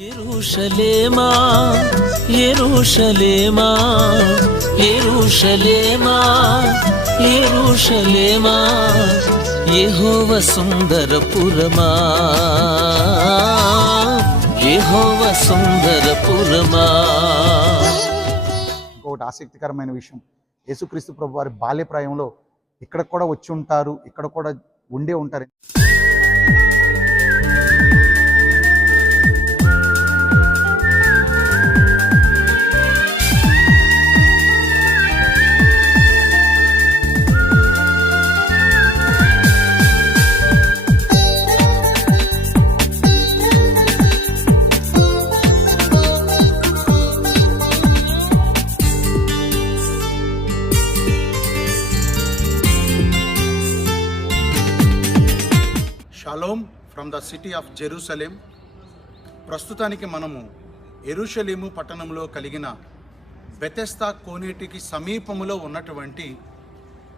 యెరూషలేమా యెరూషలేమా యెరూషలేమా యెరూషలేమా యెహోవా సుందరపురమా యెహోవా సుందరపురమా. ఇంకొకటి ఆసక్తికరమైన విషయం, యేసుక్రీస్తు ప్రభు వారి బాల్యప్రాయంలో ఇక్కడ కూడా వచ్చి ఉంటారు, ఇక్కడ కూడా ఉండే ఉంటారు. Shalom from the city of Jerusalem. ప్రస్తుతానికి మనము యెరూషలేము పట్టణంలో కలిగిన బెతెస్దా కోనేటికి సమీపములో ఉన్నటువంటి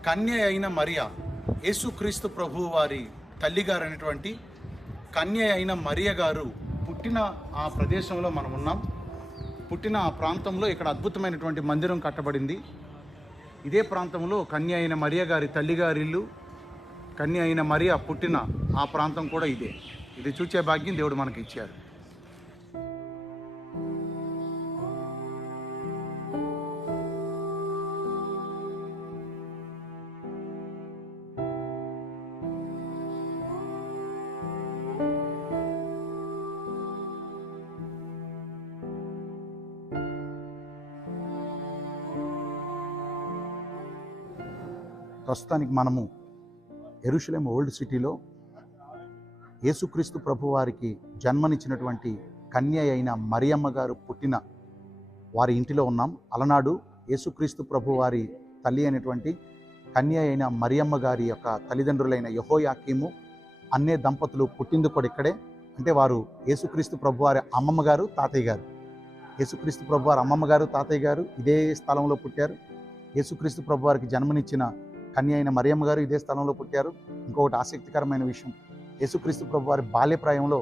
కన్య అయిన మరియా, యేసుక్రీస్తు ప్రభు వారి తల్లిగారైనటువంటి కన్య అయిన మరియ గారు పుట్టిన ఆ ప్రదేశంలో మనం ఉన్నాం. పుట్టిన ఆ ప్రాంతంలో ఇక్కడ అద్భుతమైనటువంటి మందిరం కట్టబడింది. ఇదే ప్రాంతంలో కన్య అయిన మరియ గారి తల్లిగారి ఇల్లు, కన్య అయిన మరియ పుట్టిన ఆ ప్రాంతం కూడా ఇదే. ఇది చూచే భాగ్యం దేవుడు మనకి ఇచ్చారు. ప్రస్తుతానికి మనము యెరూషలేం ఓల్డ్ సిటీలో యేసుక్రీస్తు ప్రభు వారికి జన్మనిచ్చినటువంటి కన్య అయిన మరియమ్మ గారు పుట్టిన వారి ఇంటిలో ఉన్నాం. అలనాడు యేసుక్రీస్తు ప్రభు వారి తల్లి అయినటువంటి కన్య అయిన మరియమ్మ గారి యొక్క తల్లిదండ్రులైన యెహోయాకీము అన్నే దంపతులు పుట్టింది కూడా ఇక్కడే. అంటే వారు యేసుక్రీస్తు ప్రభు వారి అమ్మమ్మ గారు, తాతయ్య గారు. యేసుక్రీస్తు ప్రభు వారి అమ్మమ్మ గారు, తాతయ్య గారు ఇదే స్థలంలో పుట్టారు. యేసుక్రీస్తు ప్రభు వారికి జన్మనిచ్చిన కన్య అయిన మరియమ్మ గారు ఇదే స్థలంలో పుట్టారు. ఇంకొకటి ఆసక్తికరమైన విషయం, యేసుక్రీస్తు ప్రభు వారి బాల్యప్రాయంలో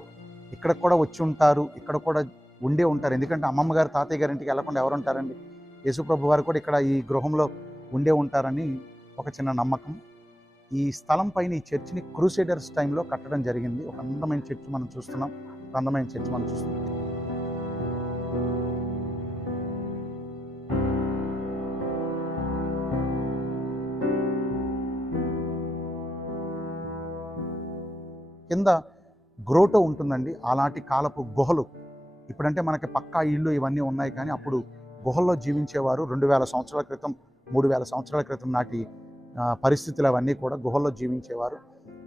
ఇక్కడ కూడా వచ్చి ఉంటారు, ఇక్కడ కూడా ఉండే ఉంటారు. ఎందుకంటే అమ్మమ్మ గారు, తాతయ్య గారి ఇంటికి వెళ్ళకుండా ఎవరు ఉంటారండి? యేసు ప్రభు వారు కూడా ఇక్కడ ఈ గృహంలో ఉండే ఉంటారని ఒక చిన్న నమ్మకం. ఈ స్థలం పైన ఈ చర్చిని క్రూసేడర్స్ టైంలో కట్టడం జరిగింది. ఒక అందమైన చర్చ్ మనం చూస్తున్నాం. కింద గ్రోటో ఉంటుందండి. అలాంటి కాలపు గుహలు. ఇప్పుడంటే మనకి పక్కా ఇళ్ళు ఇవన్నీ ఉన్నాయి, కానీ అప్పుడు గుహల్లో జీవించేవారు. 2000 సంవత్సరాల క్రితం, 3000 సంవత్సరాల క్రితం నాటి పరిస్థితులు అవన్నీ కూడా గుహల్లో జీవించేవారు.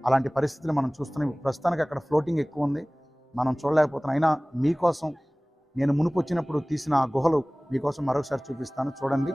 అలాంటి పరిస్థితులు మనం చూస్తున్నాం. ప్రస్తుతానికి అక్కడ ఫ్లోటింగ్ ఎక్కువ ఉంది, మనం చూడలేకపోతున్నాం. అయినా మీకోసం నేను మునుపు వచ్చినప్పుడు తీసిన ఆ గుహలు మీకోసం మరొకసారి చూపిస్తాను, చూడండి.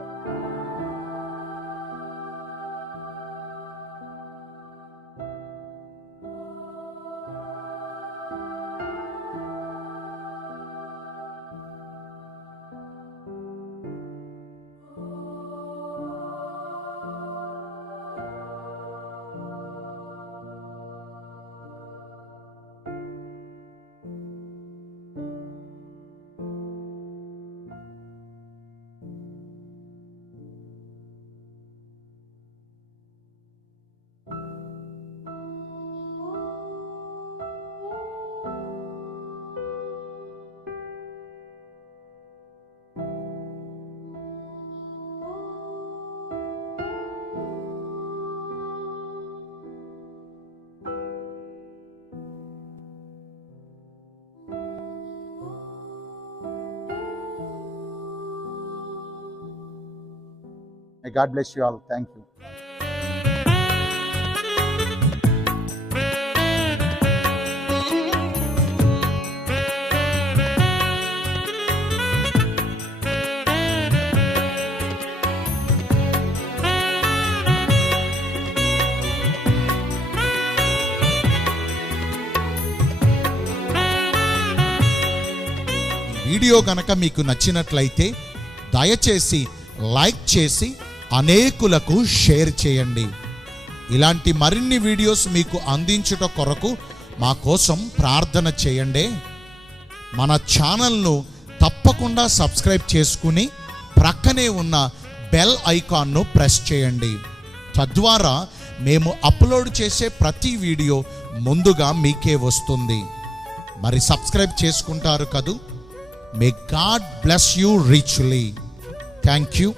May God bless you all. Thank you. Video గనక మీకు నచ్చినట్లయితే దయచేసి లైక్ చేసి అనేకులకు షేర్ చేయండి. ఇలాంటి మరిన్ని వీడియోస్ మీకు అందించుట కొరకు మా కోసం ప్రార్థన చేయండి. మన ఛానల్ను తప్పకుండా సబ్స్క్రైబ్ చేసుకుని ప్రక్కనే ఉన్న బెల్ ఐకాన్ను ప్రెస్ చేయండి. తద్వారా మేము అప్లోడ్ చేసే ప్రతి వీడియో ముందుగా మీకే వస్తుంది. మరి సబ్స్క్రైబ్ చేసుకుంటారు కదూ. May God bless you richly. Thank you.